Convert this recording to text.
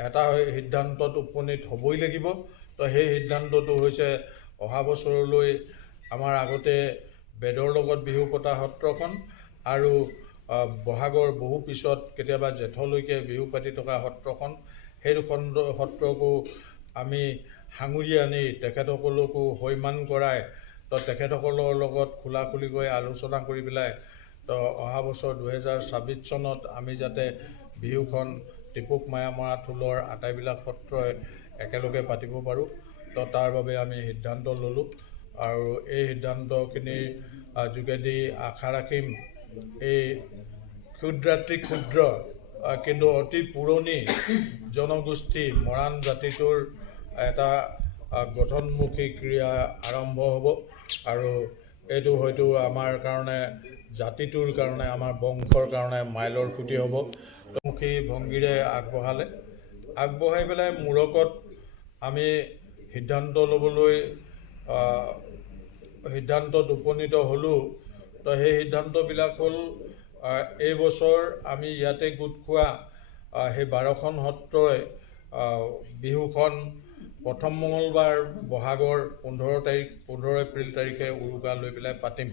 এটা সিদ্ধান্তত উপনীত হ'বই লাগিব। তো সেই সিদ্ধান্তটো হৈছে অহা বছৰলৈ আমাৰ আগতে বেদৰ লগত বিহু পতা সত্ৰখন আৰু বহাগৰ বহু পিছত কেতিয়াবা জেঠলৈকে বিহু পাতি থকা সত্ৰখন, সেই দুখন সত্ৰকো আমি সাঙুৰি আনি তেখেতসকলকো সৈমান কৰাই তো তেখেতসকলৰ লগত খোলাখুলিকৈ আলোচনা কৰি পেলাই তো অহা বছৰ 2026 চনত আমি যাতে বিহুখন টিপুক মায়ামৰা ঠোলৰ আটাইবিলাক সত্ৰই একেলগে পাতিব পাৰোঁ। তো তাৰ বাবে আমি সিদ্ধান্ত ল'লোঁ আৰু এই সিদ্ধান্তখিনিৰ যোগেদি আশা ৰাখিম এই ক্ষুদ্ৰাতি ক্ষুদ্ৰ কিন্তু অতি পুৰণি জনগোষ্ঠী মৰাণ জাতিটোৰ এটা গঠনমুখী ক্ৰিয়া আৰম্ভ হ'ব আৰু এইটো হয়তো আমাৰ কাৰণে জাতিটোৰ কাৰণে আমাৰ বংশৰ কাৰণে মাইলৰ খুঁটি হ'ব। মুখী ভংগীৰে আগবঢ়াই পেলাই মূৰকত আমি সিদ্ধান্ত ল'বলৈ সিদ্ধান্তত উপনীত হ'লোঁ। তো সেই সিদ্ধান্তবিলাক হ'ল এই বছৰ আমি ইয়াতে গোট খোৱা সেই 12খন সত্ৰই বিহুখন প্ৰথম মঙলবাৰ বহাগৰ 15 এপ্ৰিল তাৰিখে উৰুকা লৈ পেলাই পাতিম।